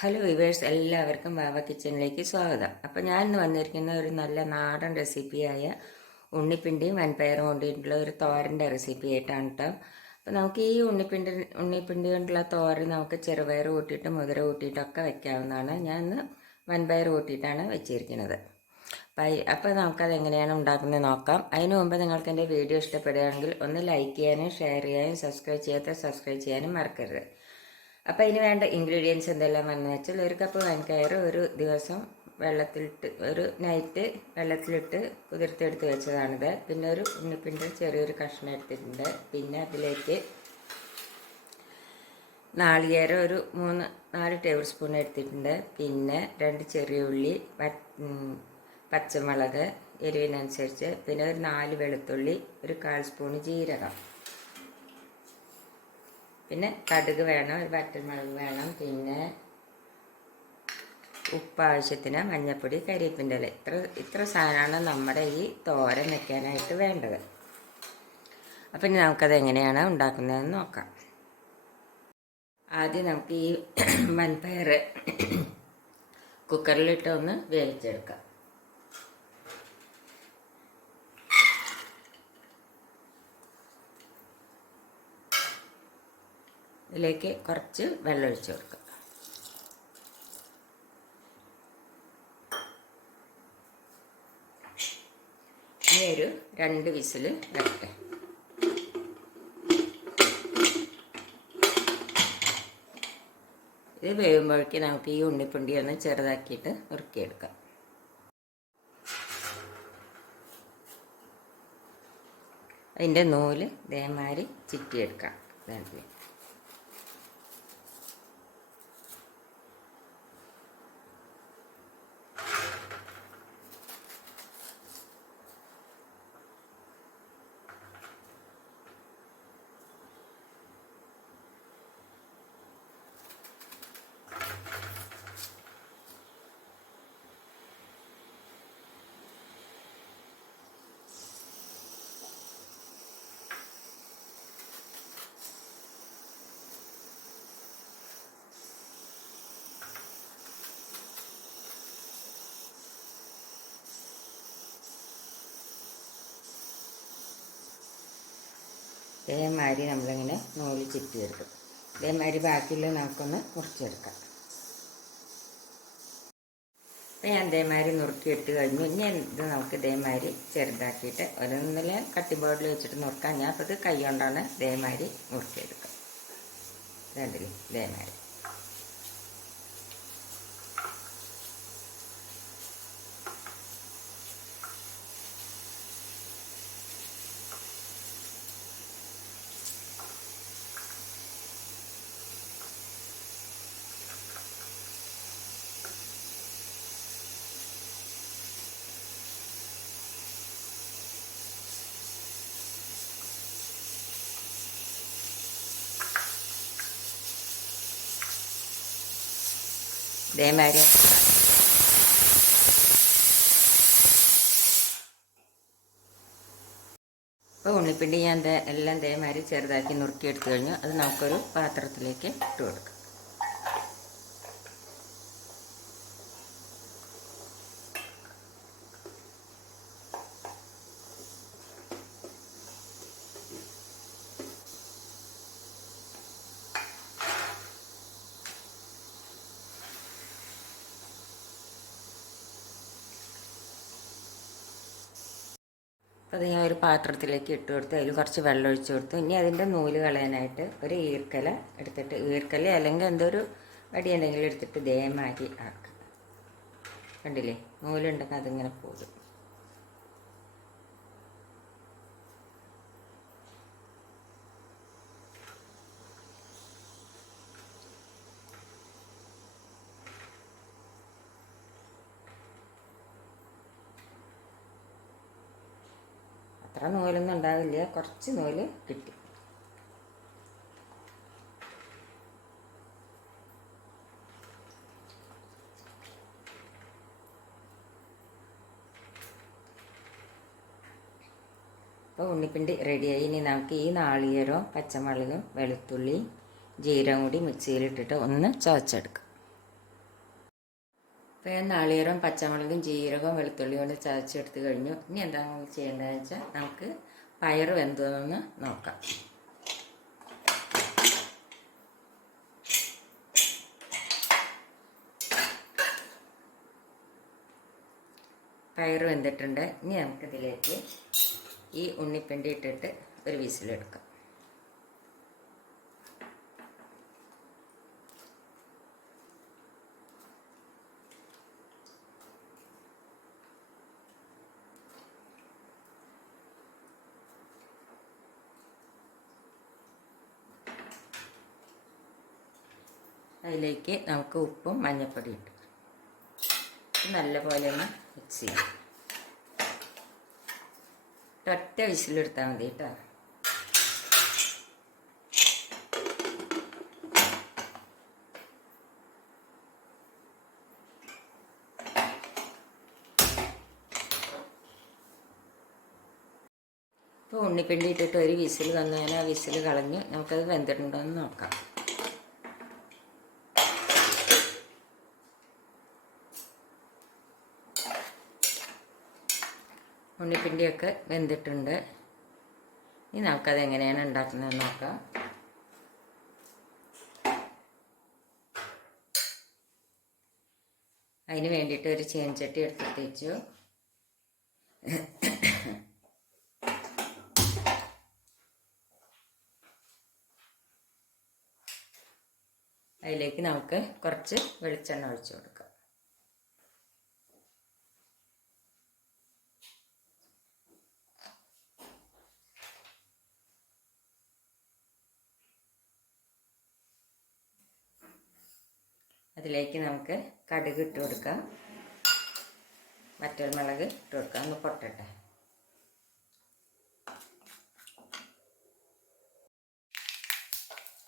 Hello viewers, എല്ലാവർക്കും വാവ കിച്ചണിലേക്ക് സ്വാഗതം. അപ്പോൾ ഞാൻ ഇന്ന് വന്നിരിക്കുന്ന ഒരു നല്ല നാടൻ റെസിപ്പിയായ ഉണ്ണിപ്പിണ്ടിയും വൻപയറും കൊണ്ടിട്ടുള്ള ഒരു തോരൻ്റെ റെസിപ്പി ആയിട്ടാണ് കേട്ടോ. അപ്പോൾ നമുക്ക് ഈ ഉണ്ണിപ്പിണ്ടി കൊണ്ടുള്ള തോരൻ നമുക്ക് ചെറുപയർ കൂട്ടിയിട്ട് മുതിര കൂട്ടിയിട്ടൊക്കെ വെക്കാവുന്നതാണ്. ഞാൻ ഇന്ന് വൻപയർ കൂട്ടിയിട്ടാണ് വെച്ചിരിക്കുന്നത്. അപ്പോൾ നമുക്കത് എങ്ങനെയാണ് ഉണ്ടാക്കുന്നത് നോക്കാം. അതിന് മുമ്പ് നിങ്ങൾക്ക് എൻ്റെ വീഡിയോ ഇഷ്ടപ്പെടുകയാണെങ്കിൽ ഒന്ന് ലൈക്ക് ചെയ്യാനും ഷെയർ ചെയ്യാനും സബ്സ്ക്രൈബ് ചെയ്യാനും മറക്കരുത്. അപ്പോൾ അതിന് വേണ്ട ഇൻഗ്രീഡിയൻസ് എന്തെല്ലാം എന്ന് വെച്ചാൽ ഒരു കപ്പ് വൻപയർ ഒരു ദിവസം ഒരു നൈറ്റ് വെള്ളത്തിലിട്ട് കുതിർത്തെടുത്ത് വെച്ചതാണിത്. പിന്നെ ഒരു ഉണ്ണിപ്പിണ്ടി ചെറിയൊരു കഷ്ണം എടുത്തിട്ടുണ്ട്. പിന്നെ അതിലേക്ക് നാളികേരം ഒരു 4 ടേബിൾ സ്പൂൺ എടുത്തിട്ടുണ്ട്. പിന്നെ 2 ചെറിയ ഉള്ളി, പച്ചമുളക് എരിവിനനുസരിച്ച്, പിന്നെ ഒരു 4 വെളുത്തുള്ളി, ഒരു 1/4 സ്പൂൺ ജീരകം, പിന്നെ കടുക് വേണം, ഒരു വറ്റൽമുളക് വേണം, പിന്നെ ഉപ്പ് ആവശ്യത്തിന്, മഞ്ഞൾപ്പൊടി, കരിവേപ്പിൻ്റെ ഇല. ഇത്ര സാധനമാണ് നമ്മുടെ ഈ തോരൻ വെക്കാനായിട്ട് വേണ്ടത്. അപ്പം ഇനി നമുക്കത് എങ്ങനെയാണ് ഉണ്ടാക്കുന്നതെന്ന് നോക്കാം. ആദ്യം നമുക്ക് ഈ വൻപയർ കുക്കറിലിട്ട് ഒന്ന് വേവിച്ചെടുക്കാം. ഇതിലേക്ക് കുറച്ച് വെള്ളം ഒഴിച്ച് കൊടുക്കുക. ഇനി ഒരു 2 വിസിൽ വരട്ടെ. ഇത് വേവുമ്പോഴേക്ക് നമുക്ക് ഈ ഉണ്ണിപ്പിണ്ടി ഒന്ന് ചെറുതാക്കിയിട്ട് നുറുക്കിയെടുക്കാം. അതിൻ്റെ നൂല് ഇതേമാതിരി ചുറ്റിയെടുക്കാം. ഇതാണ്ടില്ലേ. ഇതേമാതിരി നമ്മളിങ്ങനെ നൂല് ചുറ്റിയെടുക്കും. ഇതേമാതിരി ബാക്കിയുള്ള നമുക്കൊന്ന് മുറിച്ചെടുക്കാം. അപ്പോൾ ഞാൻ ഇതേമാതിരി നുറുക്കിയെടുത്ത് കഴിഞ്ഞു. ഇനി ഇത് നമുക്ക് ഇതേമാതിരി ചെറുതാക്കിയിട്ട് ഒരൊന്നിൽ കട്ടിംഗ് ബോർഡിൽ വെച്ചിട്ട് നുറുക്കാം. ഞാൻ അപ്പോൾ ഇത് കൈ കൊണ്ടാണ് ഇതേമാതിരി നുറുക്കിയെടുക്കുക. രണ്ടിലും ഇതേമാതിരി. ഇതേമാതിരി ഇപ്പോൾ ഉണ്ണിപ്പിണ്ടി ഞാൻ എല്ലാം ഇതേമാതിരി ചെറുതാക്കി നുറുക്കിയെടുത്ത് കഴിഞ്ഞു. അത് നമുക്കൊരു പാത്രത്തിലേക്ക് ഇട്ട് കൊടുക്കാം. അത് ഞാൻ ഒരു പാത്രത്തിലേക്ക് ഇട്ട് കൊടുത്ത് അതിൽ കുറച്ച് വെള്ളം ഒഴിച്ച് കൊടുത്തു. ഇനി അതിൻ്റെ നൂല് കളയാനായിട്ട് ഒരു ഈർക്കല എടുത്തിട്ട്, ഈർക്കല അല്ലെങ്കിൽ എന്തൊരു വടി എന്തെങ്കിലും എടുത്തിട്ട് ഇതേമാതിരി ആക്കുക. കണ്ടില്ലേ, നൂലുണ്ടെങ്കിൽ അതിങ്ങനെ പോകും. അത്ര നൂലൊന്നും ഉണ്ടാവില്ല, കുറച്ച് നൂല് കിട്ടി. അപ്പോൾ ഉണ്ണിപ്പിണ്ടി റെഡിയായി. ഇനി നമുക്ക് ഈ നാളികേരവും പച്ചമുളകും വെളുത്തുള്ളിയും ജീരകം കൂടി മിക്സിയിലിട്ടിട്ട് ഒന്ന് ചതച്ചെടുക്കാം. അപ്പോൾ ഞാൻ നാളികേരം പച്ചമുളകും ജീരകവും വെളുത്തുള്ളി കൊണ്ട് ചതച്ചെടുത്ത് കഴിഞ്ഞു. ഇനി എന്താണ് ചെയ്യേണ്ടതെന്ന് വെച്ചാൽ നമുക്ക് പയർ വെന്തതെന്ന് നോക്കാം. പയർ വെന്തിട്ടുണ്ട്. ഇനി നമുക്കിതിലേക്ക് ഈ ഉണ്ണിപ്പിണ്ടി ഇട്ടിട്ട് ഒരു വിസിലെടുക്കാം. അതിലേക്ക് നമുക്ക് ഉപ്പും മഞ്ഞൾപ്പൊടി ഇട്ട് നല്ലപോലെ ഒന്ന് മിക്സ് ചെയ്യാം. ഒറ്റ വിസിലെടുത്താൽ മതി കേട്ടോ. ഇപ്പോൾ ഉണ്ണിപ്പിണ്ടി ഇട്ടിട്ട് ഒരു വിസിൽ വന്നതിന് ആ വിസിൽ കളഞ്ഞ് നമുക്കത് വെന്തിട്ടുണ്ടോ എന്ന് നോക്കാം. ഉണ്ണിപ്പിണ്ടിയൊക്കെ വെന്തിട്ടുണ്ട്. ഇനി നമുക്കത് എങ്ങനെയാണ് ഉണ്ടാക്കുന്നതെന്ന് നോക്കാം. അതിന് വേണ്ടിയിട്ട് ഒരു ചീനച്ചട്ടി എടുത്തിട്ട് വെച്ചു. അതിലേക്ക് നമുക്ക് കുറച്ച് വെളിച്ചെണ്ണ ഒഴിച്ചു കൊടുക്കാം. അതിലേക്ക് നമുക്ക് കടുക് ഇട്ട് കൊടുക്കാം. വറ്റൽമുളക് ഇട്ട് കൊടുക്കാം. ഒന്ന് പൊട്ടട്ടെ.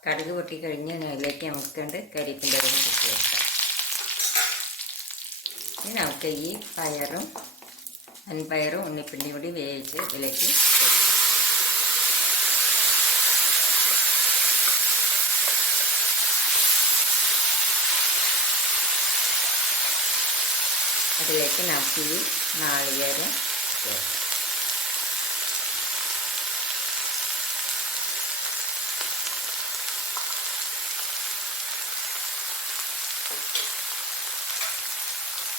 കടുക് പൊട്ടിക്കഴിഞ്ഞ് അതിലേക്ക് നമുക്ക് കരിപ്പിൻ്റെ ഇട്ട് കൊടുക്കാം. ഇനി നമുക്ക് ഈ പയറും വൻപയറും ഉണ്ണിപ്പിണ്ടിയും കൂടി വേവിച്ച് ഇതിലേക്ക് കൊടുക്കാം. അതിലേക്ക് നമുക്ക് ഈ നാളികേരം ചേർക്കാം.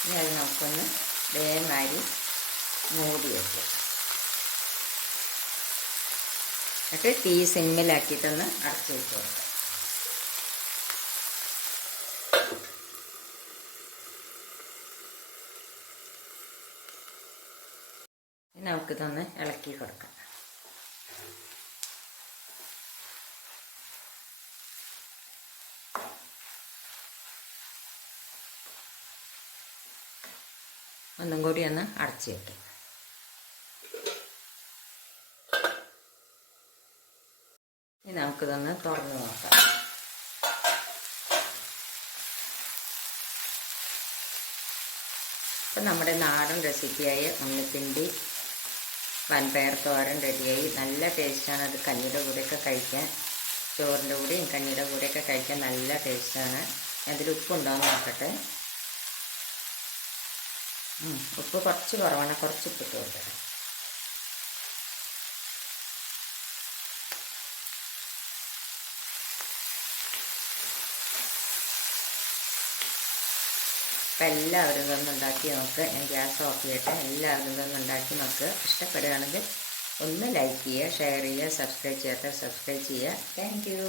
ഇനി അത് നമുക്കൊന്ന് വേഗമായി മൂടി വയ്ക്കാം. എന്നിട്ട് തീ സിമ്മിലാക്കിയിട്ടൊന്ന് അടച്ചു വെച്ച് കൊടുക്കാം. നമുക്കിതൊന്ന് ഇളക്കി കൊടുക്കാം. ഒന്നും കൂടി ഒന്ന് അടച്ചു വയ്ക്കാം. ഇനി നമുക്കിതൊന്ന് തുറന്ന് നോക്കാം. അപ്പം നമ്മുടെ നാടൻ റെസിപ്പിയായ ഉണ്ണിപ്പിണ്ടി വൻപയർ തോരൻ റെഡിയായി. നല്ല ടേസ്റ്റാണ്. അത് കഞ്ഞിയുടെ കൂടെയൊക്കെ കഴിക്കാൻ, ചോറിൻ്റെ കൂടെയും കഞ്ഞിയുടെ കൂടെയൊക്കെ കഴിക്കാൻ നല്ല ടേസ്റ്റാണ്. അതിൽ ഉപ്പുണ്ടോയെന്ന് നോക്കട്ടെ. ഉപ്പ് കുറച്ച് കുറവാണ്. കുറച്ച് ഉപ്പിട്ട് കൊടുക്കട്ടെ. അപ്പം എല്ലാവരും ഇതൊന്ന് ഉണ്ടാക്കി നോക്ക്. ഞാൻ ഗ്യാസ് ഓഫ് ചെയ്യട്ടെ. എല്ലാവരും ഇതൊന്ന് ഉണ്ടാക്കി നോക്ക്. ഇഷ്ടപ്പെടുകയാണെങ്കിൽ ഒന്ന് ലൈക്ക് ചെയ്യുക, ഷെയർ ചെയ്യുക, സബ്സ്ക്രൈബ് ചെയ്യാത്ത സബ്സ്ക്രൈബ് ചെയ്യുക. Thank you.